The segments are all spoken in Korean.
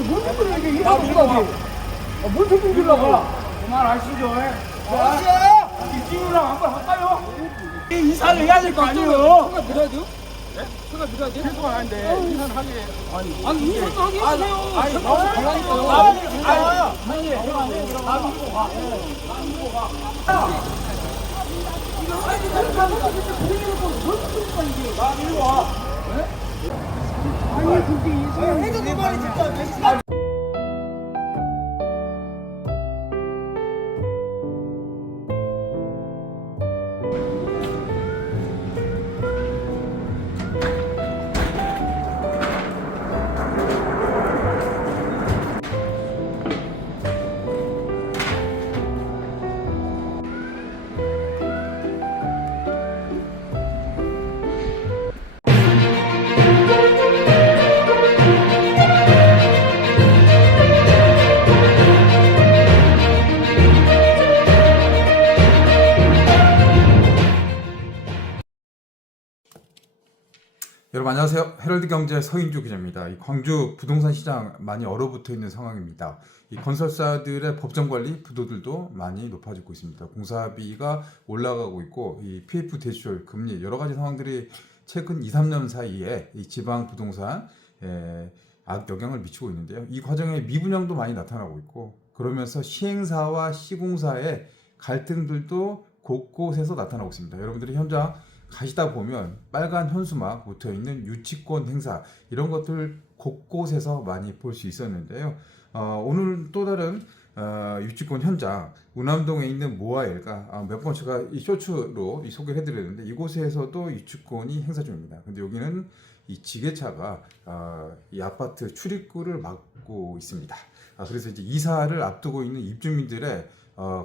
뭔 소리야 이게 이거 어떡하지? 뭔 소리 들려가? 그만하시죠. 자, 이 친구랑 한번 할까요? 이사를 해야 될 거 아니에요? 소가 밀어야 돼요? 네? 소가 밀어야 돼요? 계속 하는데 이사를 하게. 아니 인사도 하게 해주세요. 아니, 너무 너무 달라니까요. 해도 내 말이 진짜. 여러분 안녕하세요. 헤럴드 경제 서인주 기자입니다. 이 광주 부동산 시장 많이 얼어붙어 있는 상황입니다. 이 건설사들의 법정 관리 부도들도 많이 높아지고 있습니다. 공사비가 올라가고 있고 이 PF 대출, 금리 여러 가지 상황들이 최근 2, 3년 사이에 이 지방 부동산에 악영향을 미치고 있는데요. 이 과정에 미분양도 많이 나타나고 있고 그러면서 시행사와 시공사의 갈등들도 곳곳에서 나타나고 있습니다. 여러분들이 현장 가시다 보면 빨간 현수막 붙어 있는 유치권 행사 이런 것들 곳곳에서 많이 볼 수 있었는데요. 오늘 또 다른 유치권 현장 운암동에 있는 모아엘가 몇 번 제가 이 쇼츠로 소개를 해드렸는데 이곳에서도 유치권이 행사 중입니다. 근데 여기는 이 지게차가 이 아파트 출입구를 막고 있습니다. 그래서 이제 이사를 앞두고 있는 입주민들의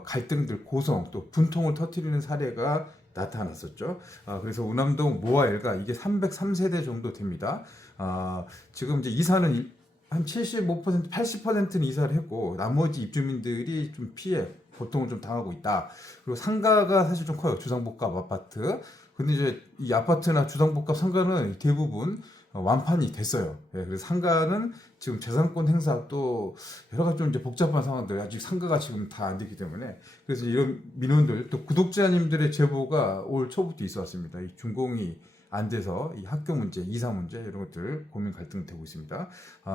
갈등들, 고성 또 분통을 터뜨리는 사례가 나타났었죠. 그래서 운암동 모아엘가 이게 303세대 정도 됩니다. 지금 이제 이사는 한 75%, 80%는 이사를 했고 나머지 입주민들이 좀 피해, 고통을 좀 당하고 있다. 그리고 상가가 사실 좀 커요. 주상복합 아파트. 근데 이제 이 아파트나 주상복합 상가는 대부분 완판이 됐어요. 그래서 상가는 지금 재산권 행사 또 여러 가지 좀 이제 복잡한 상황들 아직 상가가 지금 다 안 됐기 때문에 그래서 이런 민원들 또 구독자님들의 제보가 올 초부터 있어왔습니다. 이 준공이 안 돼서 이 학교 문제, 이사 문제 이런 것들 고민 갈등되고 있습니다.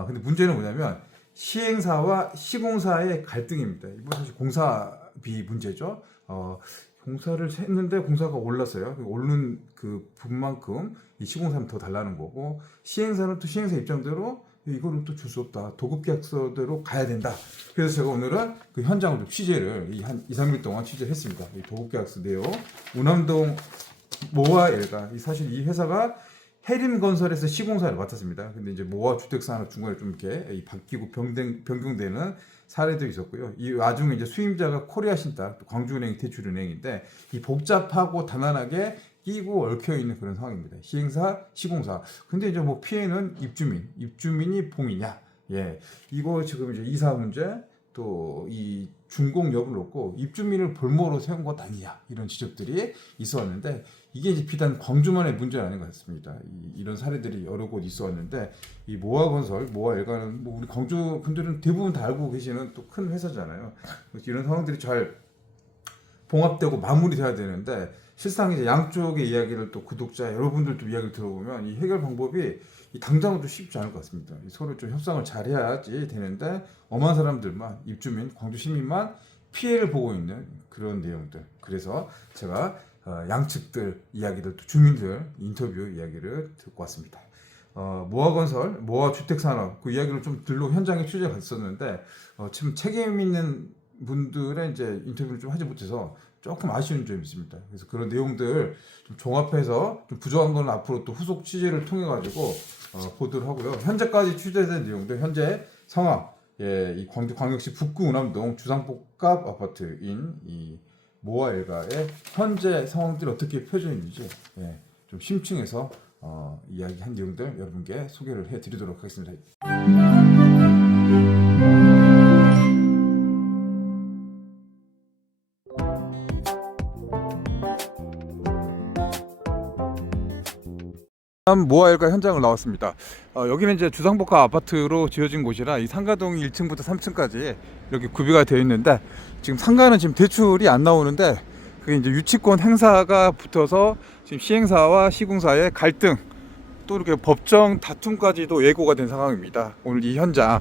근데 문제는 뭐냐면 시행사와 시공사의 갈등입니다. 이번 사실 공사비 문제죠. 공사를 했는데 공사가 올랐어요. 오른 그 분만큼 이 시공사는 더 달라는 거고 시행사는 또 시행사 입장대로 이거는 또 줄 수 없다. 도급계약서대로 가야 된다. 그래서 제가 오늘은 그 현장을 좀 취재를 한 2, 3일 동안 취재를 했습니다. 이 도급계약서 내용 운암동 모아엘가 사실 이 회사가 해림건설에서 시공사를 맡았습니다. 근데 이제 모아 주택산업 중간에 좀 이렇게 바뀌고 변경되는 사례도 있었고요. 이 와중에 이제 수임자가 코리아신탁, 광주은행 대출은행인데 이 복잡하고 단단하게 끼고 얽혀 있는 그런 상황입니다. 시행사, 시공사. 근데 이제 뭐 피해는 입주민이 봉이냐? 예, 이거 지금 이제 이사 문제 또 이 준공 여부를 놓고 입주민을 볼모로 세운 것 아니냐 이런 지적들이 있었는데 이게 이제 비단 광주만의 문제는 아닌 것 같습니다. 이런 사례들이 여러 곳 있었는데 이 모아건설, 모아엘가는 뭐 우리 광주 분들은 대부분 다 알고 계시는 또 큰 회사잖아요. 이런 상황들이 잘 봉합되고 마무리돼야 되는데 실상 이제 양쪽의 이야기를 또 구독자 여러분들도 이야기를 들어보면 이 해결 방법이 당장은 좀 쉽지 않을 것 같습니다. 서로 좀 협상을 잘 해야지 되는데 엄한 사람들만 입주민, 광주 시민만 피해를 보고 있는 그런 내용들. 그래서 제가 양측들 이야기들, 또 주민들 인터뷰 이야기를 듣고 왔습니다. 모아건설, 모아주택산업 그 이야기를 좀 들로 현장에 취재가 갔었는데 지금 책임 있는 분들의 이제 인터뷰를 좀 하지 못해서 조금 아쉬운 점이 있습니다. 그래서 그런 내용들 좀 종합해서 좀 부족한 건 앞으로 또 후속 취재를 통해 가지고 보도를 하고요. 현재까지 취재된 내용들 현재 상황, 이 광주광역시 북구 운암동 주상복합 아파트인 이 모아엘가의 현재 상황들이 어떻게 펴져 있는지 좀 심층해서 이야기한 내용들 여러분께 소개를 해드리도록 하겠습니다. 경남 모아일가 현장을 나왔습니다. 여기는 이제 주상복합 아파트로 지어진 곳이라 이 상가동 1층부터 3층까지 이렇게 구비가 되어 있는데 지금 상가는 지금 대출이 안 나오는데 그게 이제 유치권 행사가 붙어서 지금 시행사와 시공사의 갈등 또 이렇게 법정 다툼까지도 예고가 된 상황입니다. 오늘 이 현장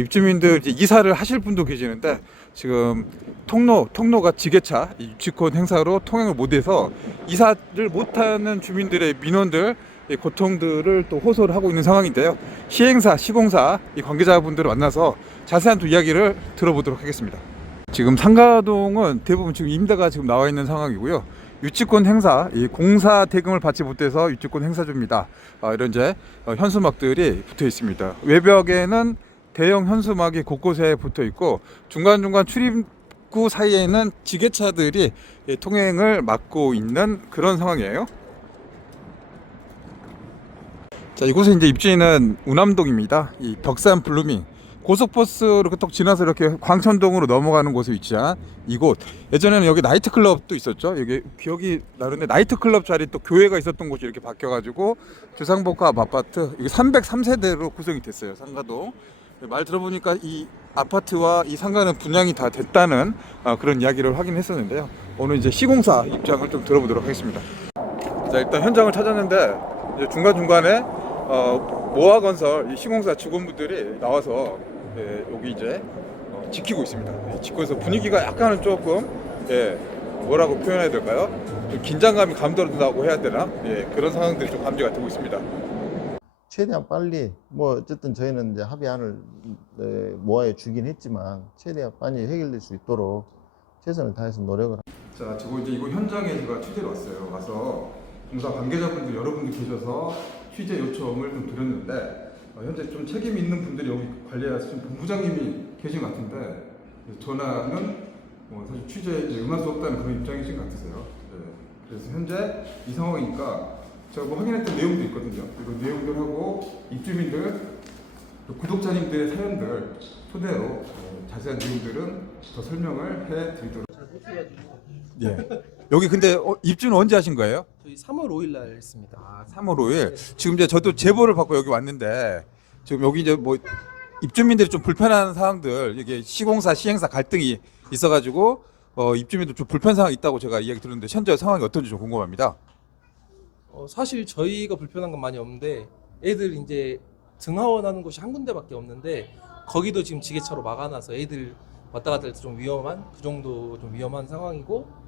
입주민들 이제 이사를 하실 분도 계시는데 지금 통로가 지게차 유치권 행사로 통행을 못해서 이사를 못하는 주민들의 민원들 고통들을 또 호소를 하고 있는 상황인데요. 시행사, 시공사 이 관계자분들을 만나서 자세한 또 이야기를 들어보도록 하겠습니다. 지금 상가동은 대부분 지금 임대가 지금 나와 있는 상황이고요. 유치권 행사, 이 공사 대금을 받지 못해서 유치권 행사 중입니다. 이런 이제 현수막들이 붙어 있습니다. 외벽에는 대형 현수막이 곳곳에 붙어 있고 중간중간 출입구 사이에는 지게차들이 통행을 막고 있는 그런 상황이에요. 자, 이곳에 이제 입주인은 우남동입니다. 이 덕산 블루밍 고속버스로 이렇게 딱 지나서 이렇게 광천동으로 넘어가는 곳에 위치한 이곳. 예전에는 여기 나이트클럽도 있었죠. 여기 기억이 나는데 나이트클럽 자리 또 교회가 있었던 곳이 이렇게 바뀌어가지고 주상복합 아파트 이게 303세대로 구성이 됐어요. 상가동. 말 들어보니까 이 아파트와 이 상가는 분양이 다 됐다는 그런 이야기를 확인했었는데요. 오늘 이제 시공사 입장을 좀 들어보도록 하겠습니다. 자, 일단 현장을 찾았는데 이제 중간중간에 모아건설 이 시공사 직원분들이 나와서 여기 이제 지키고 있습니다. 지키면서 분위기가 약간은 조금 뭐라고 표현해야 될까요? 좀 긴장감이 감돌아다고 해야 되나? 그런 상황들이 좀 감지가 되고 있습니다. 최대한 빨리 뭐 어쨌든 저희는 이제 합의안을 모아에 주긴 했지만 최대한 빨리 해결될 수 있도록 최선을 다해서 노력을. 자, 저거 이제 이거 현장에 제가 취재를 왔어요. 와서 공사 관계자분들 여러분들 계셔서 취재 요청을 좀 드렸는데 현재 좀 책임 있는 분들이 여기 관리하시는 본부장님이 계신 것 같은데 전화는 사실 취재에 응할 수 없다는 그런 입장이신 것 같으세요. 그래서 현재 이 상황이니까 제가 뭐 확인했던 내용도 있거든요. 그 내용들하고 입주민들, 구독자님들의 사연들 토대로 자세한 내용들은 더 설명을 해드리도록. 예. 여기 근데 입주는 언제 하신 거예요? 저희 3월 5일 날 했습니다. 3월 5일. 지금 이제 저도 제보를 받고 여기 왔는데 지금 여기 이제 뭐 입주민들이 좀 불편한 상황들 이게 시공사 시행사 갈등이 있어가지고 입주민들 좀 불편 상황이 있다고 제가 이야기 들었는데 현재 상황이 어떤지 좀 궁금합니다. 사실 저희가 불편한 건 많이 없는데 애들 이제 등하원하는 곳이 한 군데밖에 없는데 거기도 지금 지게차로 막아놔서 애들 왔다 갔다 해서 좀 위험한 그 정도 좀 위험한 상황이고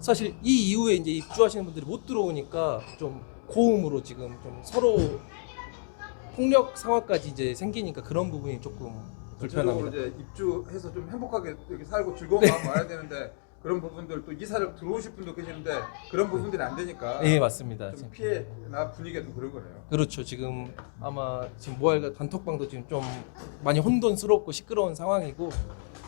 사실 이 이후에 이제 입주하시는 분들이 못 들어오니까 좀 고음으로 지금 좀 서로 폭력 상황까지 이제 생기니까 그런 부분이 조금 불편합니다. 이제 입주해서 좀 행복하게 여기 살고 즐거운 마음 와야 되는데 그런 부분들 또 이사를 들어오실 분도 계시는데 그런 부분들이 안 되니까 네, 맞습니다. 좀 피해나 분위기가 좀 그런 거네요. 그렇죠. 지금 아마 지금 모알가 단톡방도 지금 좀 많이 혼돈스럽고 시끄러운 상황이고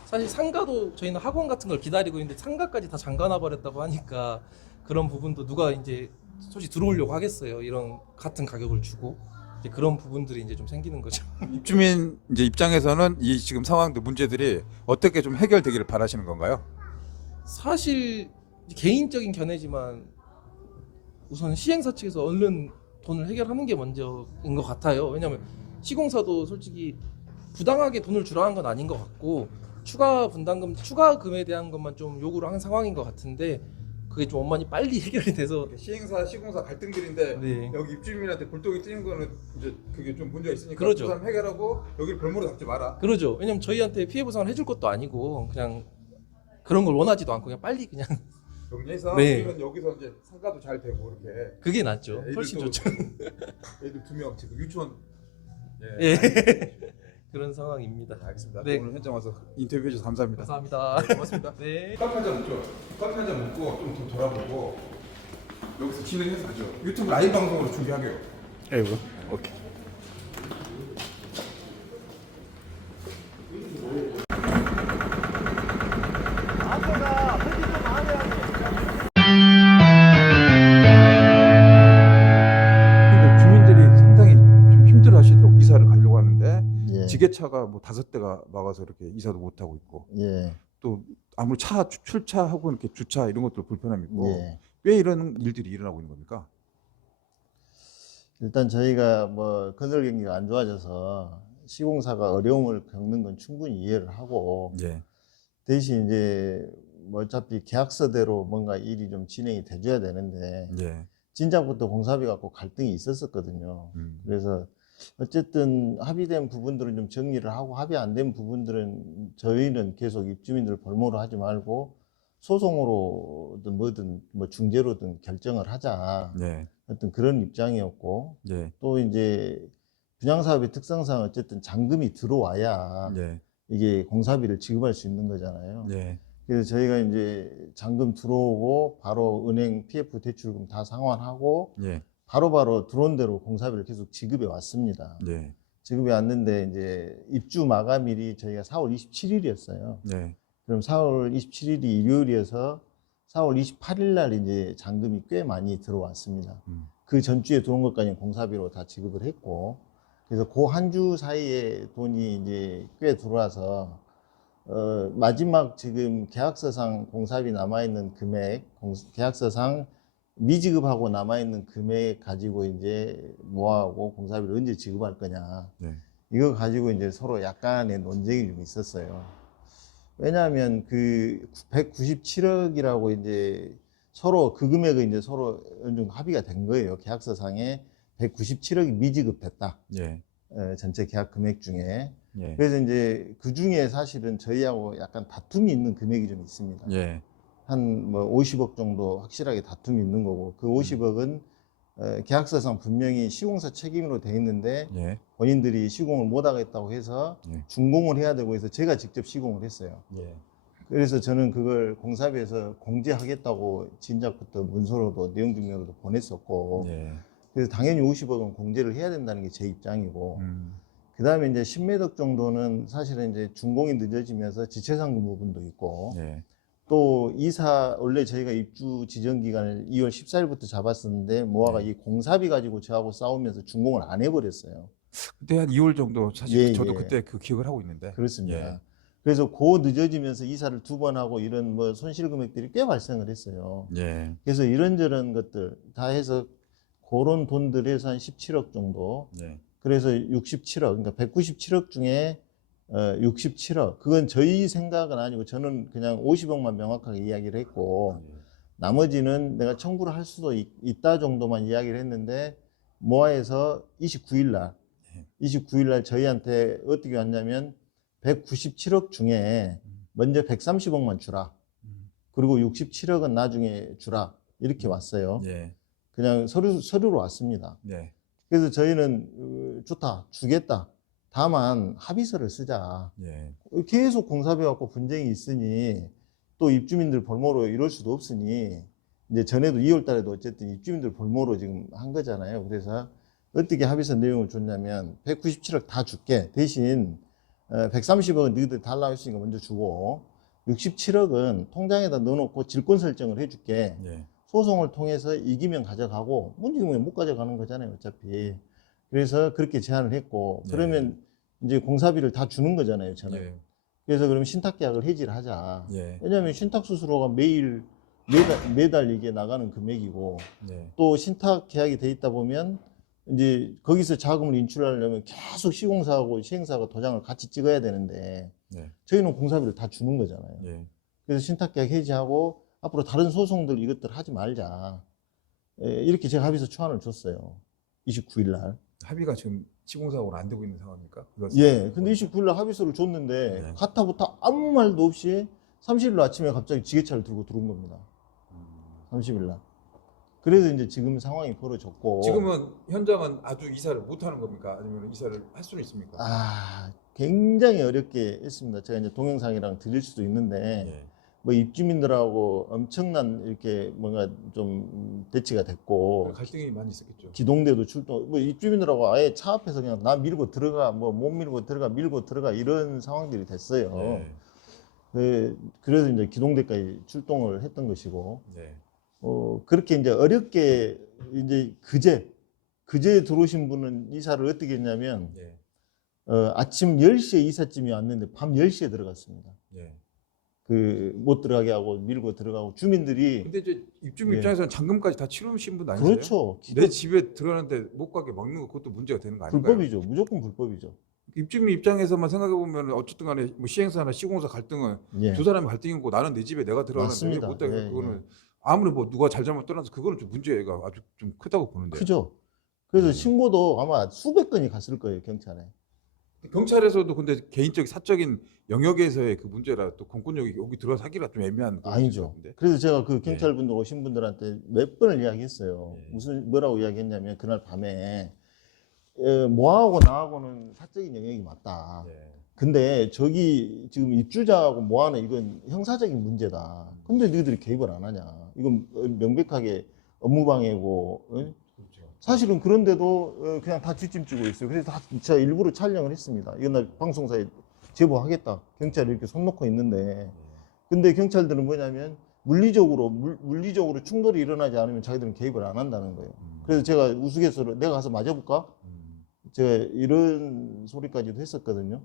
사실 상가도 저희는 학원 같은 걸 기다리고 있는데 상가까지 다 잠가놔 버렸다고 하니까 그런 부분도 누가 이제 솔직히 들어오려고 하겠어요. 이런 같은 가격을 주고 이제 그런 부분들이 이제 좀 생기는 거죠. 입주민 이제 입장에서는 이 지금 상황들 문제들이 어떻게 좀 해결되기를 바라시는 건가요? 사실 개인적인 견해지만 우선 시행사 측에서 얼른 돈을 해결하는 게 먼저인 것 같아요. 왜냐하면 시공사도 솔직히 부당하게 돈을 주라 한 건 아닌 것 같고 추가 분담금, 추가금에 대한 것만 좀 요구를 하는 상황인 것 같은데 그게 좀 원만히 빨리 해결이 돼서 시행사, 시공사 갈등들인데 네. 여기 입주민한테 골동이 뜨는 거는 이제 그게 좀 문제가 있으니까 그러죠. 그 사람 해결하고 여기를 별모로 잡지 마라. 그러죠. 왜냐면 저희한테 피해 보상을 해줄 것도 아니고 그냥 그런 걸 원하지도 않고 그냥 빨리 그냥 정리해서 네. 우리는 여기서 이제 상가도 잘 되고 이렇게 그게 낫죠. 애들도 훨씬 좋죠. 애들 2명 지금 유치원 예. 그런 상황입니다. 알겠습니다. 네. 오늘 현장 와서 인터뷰해 주셔서 감사합니다. 감사합니다. 네, 고맙습니다. 네. 커피 한잔 먹죠. 커피 한잔 먹고 좀 더 돌아보고 여기서 진행해서 가죠. 유튜브 라이브 방송으로 준비하게요. 아이고, 오케이. 주민들이 상당히 좀 힘들어하시도록 이사를 가려고 하는데 예. 지게차가 뭐 5대가 막아서 이렇게 이사도 못 하고 있고 예. 또 아무리 차 출차하고 이렇게 주차 이런 것도 불편함이 있고 예. 왜 이런 일들이 일어나고 있는 겁니까? 일단 저희가 뭐 건설 경기가 안 좋아져서 시공사가 어려움을 겪는 건 충분히 이해를 하고 예. 대신 이제 뭐 어차피 계약서대로 뭔가 일이 좀 진행이 돼줘야 되는데 예. 진작부터 공사비 갖고 갈등이 있었었거든요. 그래서 어쨌든 합의된 부분들은 좀 정리를 하고 합의 안 된 부분들은 저희는 계속 입주민들 볼모로 하지 말고 소송으로든 뭐든 뭐 중재로든 결정을 하자. 네. 어떤 그런 입장이었고 예. 또 이제 분양사업의 특성상 어쨌든 잔금이 들어와야 예. 이게 공사비를 지급할 수 있는 거잖아요. 예. 그래서 저희가 이제 잔금 들어오고 바로 은행 PF 대출금 다 상환하고 예. 바로바로 들어온 대로 공사비를 계속 지급해 왔습니다. 예. 지급해 왔는데 이제 입주 마감일이 저희가 4월 27일이었어요. 네. 그럼 4월 27일이 일요일이어서 4월 28일 날 이제 잔금이 꽤 많이 들어왔습니다. 그 전주에 들어온 것까지 공사비로 다 지급을 했고, 그래서 그 한 주 사이에 돈이 이제 꽤 들어와서, 마지막 지금 계약서상 공사비 남아있는 금액, 계약서상 미지급하고 남아있는 금액 가지고 이제 뭐하고 공사비를 언제 지급할 거냐. 네. 이거 가지고 이제 서로 약간의 논쟁이 좀 있었어요. 왜냐하면 그 197억이라고 이제 서로 그 금액을 이제 서로 어느 정도 합의가 된 거예요. 계약서상에 197억이 미지급됐다. 예. 전체 계약 금액 중에. 예. 그래서 이제 그 중에 사실은 저희하고 약간 다툼이 있는 금액이 좀 있습니다. 예. 한 뭐 50억 정도 확실하게 다툼이 있는 거고, 그 50억은 계약서상 분명히 시공사 책임으로 돼 있는데 예. 본인들이 시공을 못 하겠다고 해서 예. 준공을 해야 되고 해서 제가 직접 시공을 했어요. 예. 그래서 저는 그걸 공사비에서 공제하겠다고 진작부터 문서로도 내용 증명으로도 보냈었고, 예. 그래서 당연히 50억은 공제를 해야 된다는 게 제 입장이고, 그 다음에 이제 10매덕 정도는 사실은 이제 준공이 늦어지면서 지체상금 부분도 있고, 예. 또 이사 원래 저희가 입주 지정 기간을 2월 14일부터 잡았었는데 모아가 이 공사비 가지고 저하고 싸우면서 준공을 안 해버렸어요. 그때 한 2월 정도 사실 예, 저도 예. 그때 그 기억을 하고 있는데. 그렇습니다. 예. 그래서 그 늦어지면서 이사를 2번 하고 이런 뭐 손실 금액들이 꽤 발생을 했어요. 예. 그래서 이런저런 것들 다 해서 그런 돈들에서 한 17억 정도. 네. 그래서 67억, 그러니까 197억 중에 67억. 그건 저희 생각은 아니고 저는 그냥 50억만 명확하게 이야기를 했고, 나머지는 내가 청구를 할 수도 있다 정도만 이야기를 했는데, 모아에서 29일 날 저희한테 어떻게 왔냐면 197억 중에 먼저 130억만 주라. 그리고 67억은 나중에 주라. 이렇게 왔어요. 예. 그냥 서류로 왔습니다. 네. 그래서 저희는 좋다, 주겠다. 다만 합의서를 쓰자. 예. 계속 공사비 갖고 분쟁이 있으니 또 입주민들 볼모로 이럴 수도 없으니 이제 전에도 2월 달에도 어쨌든 입주민들 볼모로 지금 한 거잖아요. 그래서 어떻게 합의서 내용을 줬냐면 197억 다 줄게. 대신 130억은 너희들 달라고 했으니까 먼저 주고 67억은 통장에다 넣어놓고 질권 설정을 해줄게. 예. 소송을 통해서 이기면 가져가고 못 이기면 못 가져가는 거잖아요. 어차피. 그래서 그렇게 제안을 했고 그러면 이제 공사비를 다 주는 거잖아요. 저는. 예. 그래서 그러면 신탁계약을 해지를 하자. 예. 왜냐하면 신탁수수료가 매달 이게 나가는 금액이고 예. 또 신탁계약이 돼 있다 보면 이제 거기서 자금을 인출하려면 계속 시공사하고 시행사가 도장을 같이 찍어야 되는데 예. 저희는 공사비를 다 주는 거잖아요. 예. 그래서 신탁계약 해지하고 앞으로 다른 소송들 이것들 하지 말자. 이렇게 제가 합의서 초안을 줬어요. 29일 날. 합의가 지금 시공사하고는 안 되고 있는 상황입니까? 예. 근데 29일 날 합의서를 줬는데 네. 가타부터 아무 말도 없이 30일 날 아침에 갑자기 지게차를 들고 들어온 겁니다. 30일 날. 그래서 이제 지금 상황이 벌어졌고. 지금은 현장은 아주 이사를 못 하는 겁니까? 아니면 이사를 할 수는 있습니까? 굉장히 어렵게 했습니다. 제가 이제 동영상이랑 드릴 수도 있는데 예. 뭐 입주민들하고 엄청난 이렇게 뭔가 좀 대치가 됐고 갈등이 많이 있었겠죠. 기동대도 출동, 뭐 입주민들하고 아예 차 앞에서 그냥 나 밀고 들어가, 뭐 못 밀고 들어가, 밀고 들어가 이런 상황들이 됐어요. 예. 그래서 이제 기동대까지 출동을 했던 것이고, 네. 그렇게 이제 어렵게 이제 그제 들어오신 분은 이사를 어떻게 했냐면, 예. 아침 10시에 이삿짐이 왔는데 밤 10시에 들어갔습니다. 예. 그 못 들어가게 하고 밀고 들어가고 주민들이 근데 이제 입주민 예. 입장에서는 잔금까지 다 치르신 분 아니세요? 그렇죠. 내 집에 들어가는데 못 가게 막는 거 그것도 문제가 되는 거 아닌가요? 불법이죠. 무조건 불법이죠. 입주민 입장에서만 생각해 보면 어쨌든 간에 뭐 시행사나 시공사 갈등은 예. 두 사람이 갈등인 거고 나는 내 집에 내가 들어가는데 맞습니다. 못 가게 예, 그거는 아무리 뭐 누가 잘잘못 떠나서 그거는 좀 문제가 아주 좀 크다고 보는데. 크죠. 그래서 신고도 아마 수백 건이 갔을 거예요, 경찰에. 경찰에서도 근데 개인적 사적인 영역에서의 그 문제라 또 공권력이 여기 들어서 하기가 좀 애매한 그런 아니죠. 문제인데. 그래서 제가 그 경찰분들 오신 분들한테 몇 번을 이야기했어요. 예. 뭐라고 이야기했냐면 그날 밤에 모하고 나하고는 사적인 영역이 맞다. 예. 근데 저기 지금 입주자하고 모하는 이건 형사적인 문제다. 근데 너희들이 개입을 안 하냐. 이건 명백하게 업무방해고. 그렇죠. 사실은 그런데도 그냥 다 뒷짐지고 있어요. 그래서 제가 일부러 촬영을 했습니다. 이날 방송사에 제보하겠다. 경찰이 이렇게 손 놓고 있는데. 근데 경찰들은 뭐냐면 물리적으로 충돌이 일어나지 않으면 자기들은 개입을 안 한다는 거예요. 그래서 제가 우스갯소리로 내가 가서 맞아볼까? 제가 이런 소리까지도 했었거든요.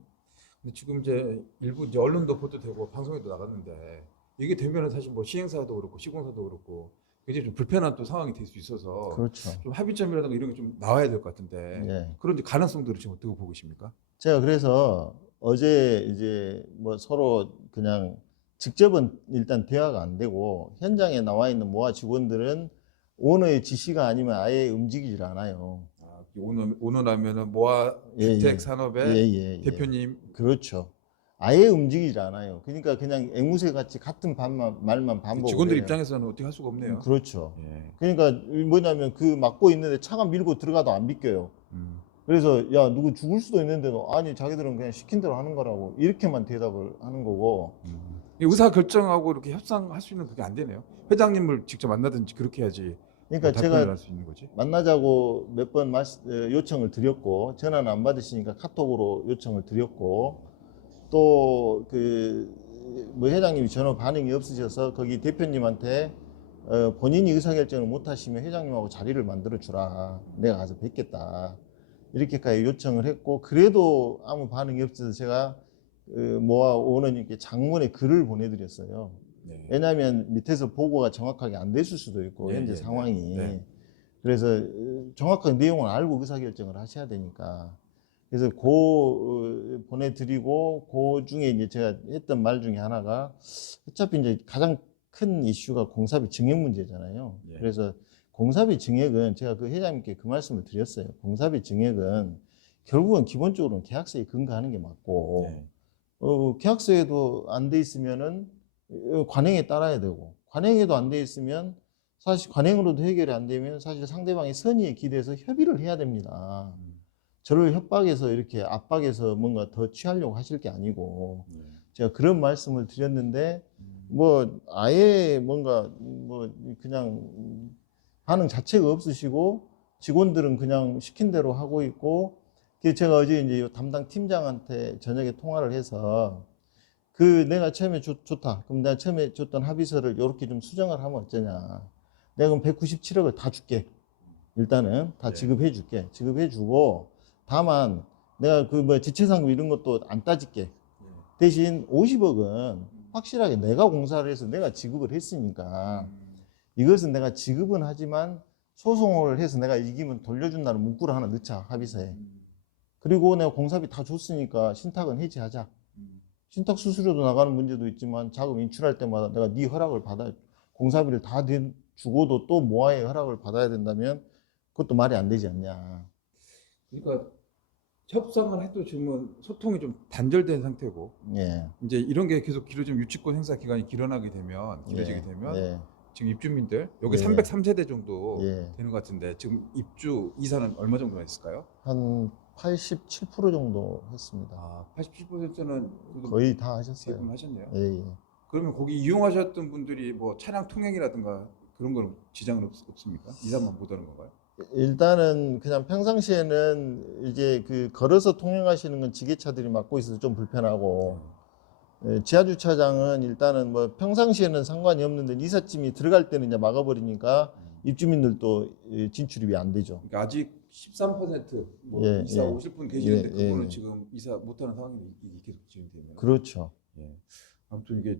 근데 지금 이제 일부 이제 언론도 보도되고 방송에도 나갔는데 이게 되면은 사실 뭐 시행사도 그렇고 시공사도 그렇고 굉장히 좀 불편한 또 상황이 될 수 있어서 그렇죠. 좀 합의점이라든가 이런 게 좀 나와야 될 것 같은데 예. 그런 이제 가능성들을 지금 어떻게 보고 계십니까? 제가 그래서 어제 이제 뭐 서로 그냥 직접은 일단 대화가 안 되고 현장에 나와 있는 모아 직원들은 오너의 지시가 아니면 아예 움직이질 않아요. 아, 오너라면은 모아 예, 주택 예. 산업의 예. 대표님. 그렇죠. 아예 움직이질 않아요. 그러니까 그냥 앵무새 같이 같은 말만 반복을 직원들 해요. 입장에서는 어떻게 할 수가 없네요. 그렇죠. 예. 그러니까 뭐냐면 그 막고 있는데 차가 밀고 들어가도 안 비껴요. 그래서 야 누구 죽을 수도 있는데도 아니 자기들은 그냥 시킨 대로 하는 거라고 이렇게만 대답을 하는 거고. 의사 결정하고 이렇게 협상할 수 있는 그게 안 되네요. 회장님을 직접 만나든지 그렇게 해야지. 그러니까 답변을 제가 할 수 있는 거지. 만나자고 몇 번 요청을 드렸고 전화는 안 받으시니까 카톡으로 요청을 드렸고 또 그 뭐 회장님이 전화 반응이 없으셔서 거기 대표님한테 본인이 의사결정을 못 하시면 회장님하고 자리를 만들어 주라. 내가 가서 뵙겠다. 이렇게까지 요청을 했고 그래도 아무 반응이 없어서 제가 모아 오너님께 장문의 글을 보내드렸어요. 네. 왜냐하면 밑에서 보고가 정확하게 안 됐을 수도 있고 현재 상황이. 네. 그래서 정확한 내용을 알고 의사결정을 하셔야 되니까. 그래서 보내드리고 그 중에 이제 제가 했던 말 중에 하나가 어차피 이제 가장 큰 이슈가 공사비 증액 문제잖아요. 예. 그래서 공사비 증액은 제가 그 회장님께 그 말씀을 드렸어요. 공사비 증액은 결국은 기본적으로는 계약서에 근거하는 게 맞고 네. 계약서에도 안 돼 있으면은 관행에 따라야 되고 관행에도 안 돼 있으면 사실 관행으로도 해결이 안 되면 사실 상대방의 선의에 기대서 협의를 해야 됩니다. 저를 협박해서 이렇게 압박해서 뭔가 더 취하려고 하실 게 아니고 제가 그런 말씀을 드렸는데 뭐 아예 뭔가 뭐 그냥 반응 자체가 없으시고 직원들은 그냥 시킨 대로 하고 있고 제가 어제 이제 담당 팀장한테 저녁에 통화를 해서 그 내가 처음에 좋다. 그럼 내가 처음에 줬던 합의서를 이렇게 좀 수정을 하면 어쩌냐. 내가 그럼 197억을 다 줄게. 일단은 다 지급해 줄게. 지급해 주고 다만 내가 그 뭐 지체상금 이런 것도 안 따질게. 대신 50억은 확실하게 내가 공사를 해서 내가 지급을 했으니까 이것은 내가 지급은 하지만 소송을 해서 내가 이기면 돌려준다는 문구를 하나 넣자 합의서에. 그리고 내가 공사비 다 줬으니까 신탁은 해지하자. 신탁 수수료도 나가는 문제도 있지만 자금 인출할 때마다 내가 네 허락을 받아 공사비를 다 주고도 또 모아의 허락을 받아야 된다면 그것도 말이 안 되지 않냐. 그러니까 협상을 해도 지금은 소통이 좀 단절된 상태고 예. 이제 이런 게 계속 길어지면 유치권 행사 기간이 길어지게 되면 지금 입주민들 여기 303세대 정도 되는 것 같은데 지금 입주 이사는 얼마 정도나 있을까요? 한 87% 정도 했습니다. 아, 87%는 거의 다 하셨어요. 하셨네요. 예. 그러면 거기 이용하셨던 분들이 뭐 차량 통행이라든가 그런 거는 지장은 없습니까? 이사만 못 하는 건가요? 일단은 그냥 평상시에는 이제 그 걸어서 통행하시는 건 지게차들이 막고 있어서 좀 불편하고 지하주차장은 일단은 뭐 평상시에는 상관이 없는데 이삿짐이 들어갈 때는 이제 막아버리니까 입주민들도 진출이 안 되죠. 그러니까 아직 13% 뭐 이사 오실 분 계시는데 그거는 지금 이사 못하는 상황이 계속 진행되면 그렇죠. 아무튼 이게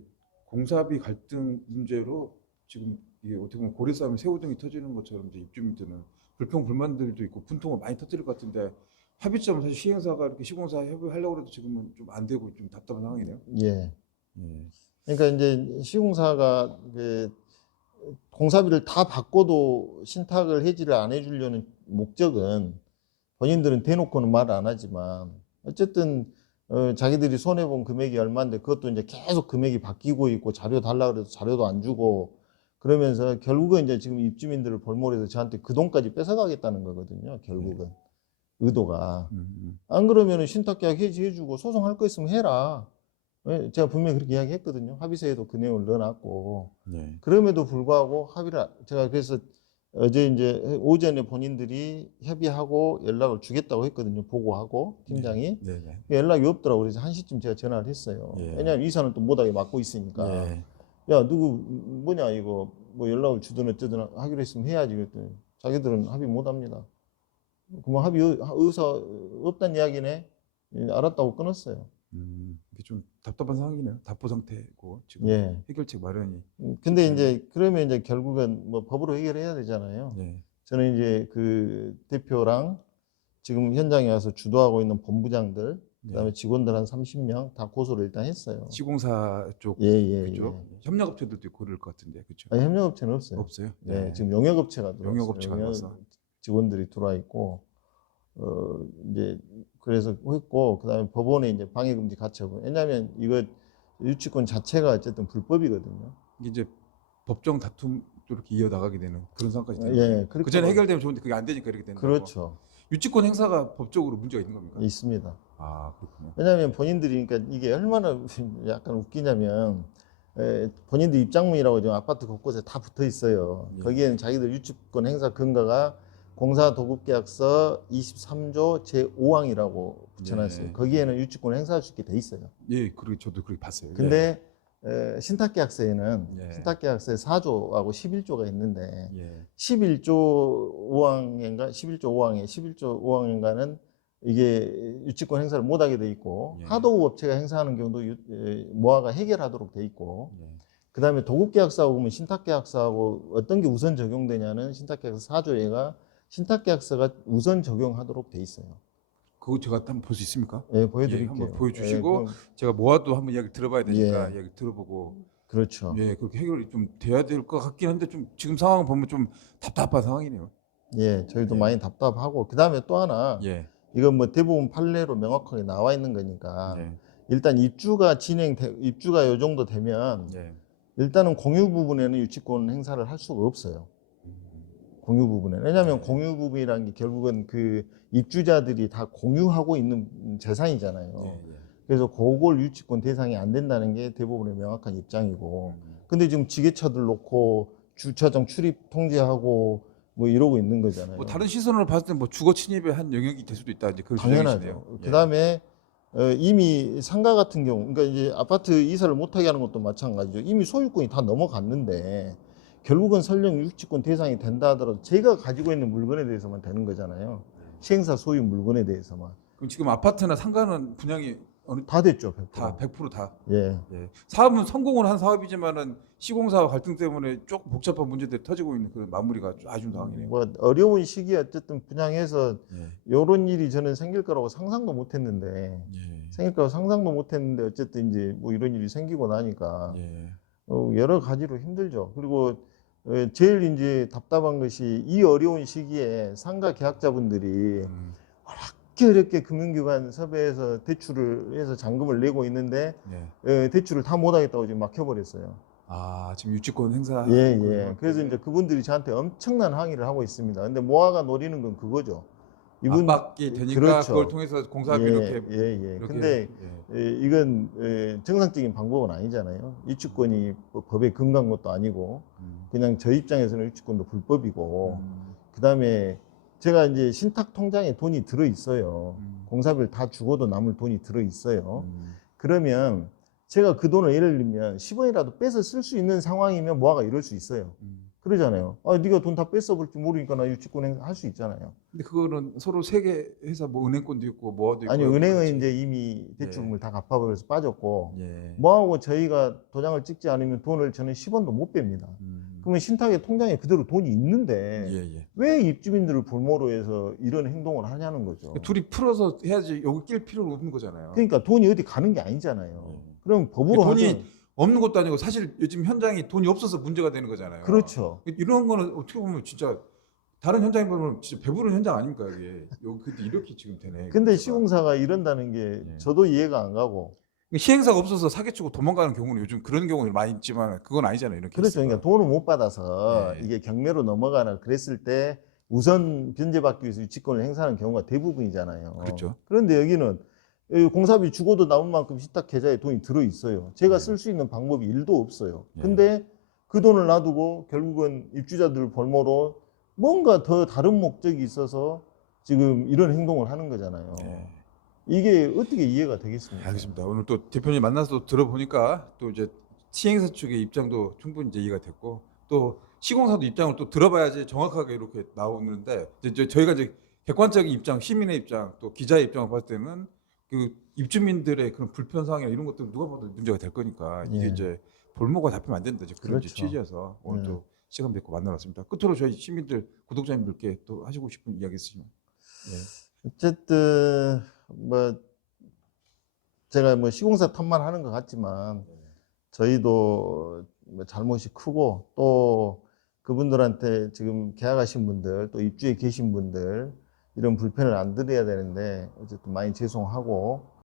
공사비 갈등 문제로 지금 이게 어떻게 보면 고래 싸움에 새우등이 터지는 것처럼 이제 입주민들은 불평 불만들도 있고 분통을 많이 터뜨릴 것 같은데 합의점은 사실 시행사가 이렇게 시공사 협의하려고 해도 지금은 좀 안 되고 좀 답답한 상황이네요. 예. 예. 그러니까 이제 시공사가 그 공사비를 다 받고도 신탁을 해지를 안 해주려는 목적은 본인들은 대놓고는 말 안 하지만 어쨌든 자기들이 손해본 금액이 얼마인데 그것도 이제 계속 금액이 바뀌고 있고 자료 달라 그래서 자료도 안 주고 그러면서 결국은 이제 지금 입주민들을 볼모해서 저한테 그 돈까지 뺏어가겠다는 거거든요. 결국은 의도가. 안 그러면은 신탁계약 해지해주고 소송할 거 있으면 해라. 제가 분명히 그렇게 이야기했거든요. 합의서에도 그 내용을 넣어놨고. 네. 그럼에도 불구하고 합의를 제가 그래서 어제 이제 오전에 본인들이 협의하고 연락을 주겠다고 했거든요. 보고하고 팀장이. 네. 네. 연락이 없더라고요. 그래서 1시쯤 제가 전화를 했어요. 예. 왜냐하면 이사는 또 못하게 맡고 있으니까. 예. 야, 누구 뭐냐 이거 뭐 연락을 주든 어쩌든 하기로 했으면 해야지 그랬더니 자기들은 합의 못합니다. 그뭐 합의 의사 없다는 이야기네. 알았다고 끊었어요. 이게 좀 답답한 상황이네요. 답보 상태고 지금 예. 해결책 마련이. 근데 이제 그러면 이제 결국은 뭐 법으로 해결해야 되잖아요. 예. 저는 이제 그 대표랑 지금 현장에 와서 주도하고 있는 본부장들, 그다음에 직원들 한 30명 다 고소를 일단 했어요. 시공사 쪽 예. 그죠? 협력업체들도 고를 것 같은데 그렇죠? 아니, 협력업체는 없어요. 없어요? 네, 지금 용역업체가 들어왔어요. 용역업체가 들어왔어. 직원들이 들어와 있고, 이제 그래서 했고, 그다음에 법원에 이제 방해금지 가처분. 왜냐하면 이거 유치권 자체가 어쨌든 불법이거든요. 이게 이제 법정 다툼 이렇게 이어나가게 되는 그런 상황까지 되는 예, 거예요. 그렇게 그 전에 해결되면 좋은데 그게 안 되니까 이렇게 되는 거고. 그렇죠. 유치권 행사가 법적으로 문제가 있는 겁니까? 있습니다. 아 그렇군요. 왜냐하면 본인들이 그러니까 이게 얼마나 약간 웃기냐면 본인들 입장문이라고 지금 아파트 곳곳에 다 붙어 있어요. 예. 거기에는 자기들 유치권 행사 근거가 공사도급계약서 23조 제5항이라고 붙여놨어요. 예. 거기에는 유치권 행사할 수 있게 돼 있어요. 예, 그리고 저도 그렇게 봤어요. 근데 신탁계약서에는 예. 신탁계약서에 4조하고 11조가 있는데 예. 11조 5항인가 11조 5항에 11조 5항인가는 이게 유치권 행사를 못하게 돼 있고 예. 하도급 업체가 행사하는 경우도 모아가 해결하도록 돼 있고 예. 그 다음에 도급계약서하고 보면 신탁계약서하고 어떤 게 우선 적용되냐는 신탁계약서 4조에가 신탁계약서가 우선 적용하도록 돼 있어요. 그거 제가 한번 볼 수 있습니까? 예, 예, 보여드릴게요. 한번 보여주시고 그럼 제가 모아도 한번 이야기 들어봐야 되니까 예. 이야기 들어보고 그렇죠. 예 그렇게 해결이 좀 돼야 될 것 같긴 한데 좀 지금 상황 보면 좀 답답한 상황이네요. 예, 저희도 예. 많이 답답하고 그 다음에 또 하나 예. 이건 뭐 대부분 판례로 명확하게 나와 있는 거니까 예. 일단 입주가 요 정도 되면 예. 일단은 공유 부분에는 유치권 행사를 할 수가 없어요. 공유 부분에. 왜냐하면 공유 부분이라는 게 결국은 그 입주자들이 다 공유하고 있는 재산이잖아요. 예. 그래서 그걸 유치권 대상이 안 된다는 게 대부분의 명확한 입장이고. 근데 지금 지게차들 놓고 주차장 출입 통제하고 뭐 이러고 있는 거잖아요. 뭐 다른 시선으로 봤을 때 뭐 주거 침입의 한 영역이 될 수도 있다 이제 그런 당연하죠. 주장이시네요. 예. 그 다음에 이미 상가 같은 경우, 그러니까 이제 아파트 이사를 못하게 하는 것도 마찬가지죠. 이미 소유권이 다 넘어갔는데 결국은 설령 유치권 대상이 된다 하더라도 제가 가지고 있는 물건에 대해서만 되는 거잖아요. 시행사 소유 물건에 대해서만. 그럼 지금 아파트나 상가는 분양이 어느 다 됐죠, 100%. 다 100% 다. 예. 예. 사업은 성공을 한 사업이지만은 시공사와 갈등 때문에 조금 복잡한 문제들이 터지고 있는 그런 마무리가 아쉬운 상황이네요. 뭐 어려운 시기에 어쨌든 분양해서 예. 이런 일이 저는 생길 거라고 상상도 못 했는데 예. 생길 거라고 상상도 못 했는데 어쨌든 이제 뭐 이런 일이 생기고 나니까 예. 여러 가지로 힘들죠. 그리고 제일 이제 답답한 것이 이 어려운 시기에 상가 계약자분들이 어렵게 금융기관 섭외해서 대출을 해서 잔금을 내고 있는데 예. 대출을 다 못하겠다고 지금 막혀버렸어요. 아 지금 유치권 행사. 예. 그래서 이제 그분들이 저한테 엄청난 항의를 하고 있습니다. 근데 모아가 노리는 건 그거죠. 압박이 되니까 그렇죠. 그걸 통해서 공사비 이렇게. 예. 이렇게, 근데 이건 정상적인 방법은 아니잖아요. 유치권이 법에 근거한 것도 아니고 그냥 저 입장에서는 유치권도 불법이고 그다음에 제가 이제 신탁 통장에 돈이 들어 있어요. 공사비를 다 주고도 남을 돈이 들어 있어요. 그러면 제가 그 돈을 예를 들면 10원이라도 빼서 쓸 수 있는 상황이면 모아가 이럴 수 있어요. 그러잖아요. 아, 네가 돈 다 뺏어볼지 모르니까 나 유치권 할 수 있잖아요. 근데 그거는 서로 세 개 회사 뭐 은행권도 있고 뭐도 있고. 아니, 은행은 그렇지. 이제 이미 대출금을 다 갚아버려서 빠졌고, 예. 뭐하고 저희가 도장을 찍지 않으면 돈을 저는 10원도 못 뺍니다. 그러면 신탁의 통장에 그대로 돈이 있는데, 예, 예. 왜 입주민들을 볼모로 해서 이런 행동을 하냐는 거죠. 둘이 풀어서 해야지 여기 낄 필요는 없는 거잖아요. 그러니까 돈이 어디 가는 게 아니잖아요. 그럼 법으로 돈이 하든, 없는 것도 아니고 사실 요즘 현장이 돈이 없어서 문제가 되는 거잖아요. 그렇죠. 이런 거는 어떻게 보면 진짜 다른 현장에 보면 진짜 배부른 현장 아닙니까 이게. 여기 근데 이렇게 지금 되네. 근데 문제가. 시공사가 이런다는 게 예. 저도 이해가 안 가고, 시행사가 없어서 사기치고 도망가는 경우는 요즘 그런 경우는 많이 있지만 그건 아니잖아요. 이렇게. 그렇죠. 그러니까 돈을 못 받아서 예. 이게 경매로 넘어가나 그랬을 때 우선 변제받기 위해서 유치권을 행사하는 경우가 대부분이잖아요. 그렇죠. 그런데 여기는 이 공사비 주고도 남은 만큼 신탁 계좌에 돈이 들어 있어요. 제가 쓸 수 있는 방법이 1도 없어요. 예. 근데 그 돈을 놔두고 결국은 입주자들 볼모로 뭔가 더 다른 목적이 있어서 지금 이런 행동을 하는 거잖아요. 예. 이게 어떻게 이해가 되겠습니까? 알겠습니다. 오늘 또 대표님 만나서 들어보니까 또 이제 시행사 측의 입장도 충분히 이제 이해가 됐고 또 시공사도 입장을 또 들어봐야지 정확하게 이렇게 나오는데 이제 저희가 이제 객관적인 입장, 시민의 입장, 또 기자의 입장을 봤을 때는 그 입주민들의 그런 불편 사항이나 이런 것들 누가 봐도 문제가 될 거니까 이게 예. 이제 볼모가 잡히면 안 된다. 이제 그런 그렇죠. 이제 취지여서 오늘 예. 또 시간 뵙고 만나봤습니다. 끝으로 저희 시민들, 구독자님들께 또 하시고 싶은 이야기 있으시면. 예. 어쨌든 뭐 제가 뭐 시공사 탓만 하는 것 같지만 저희도 뭐 잘못이 크고 또 그분들한테 지금 계약하신 분들 또 입주에 계신 분들 이런 불편을 안 드려야 되는데 어쨌든 많이 죄송하고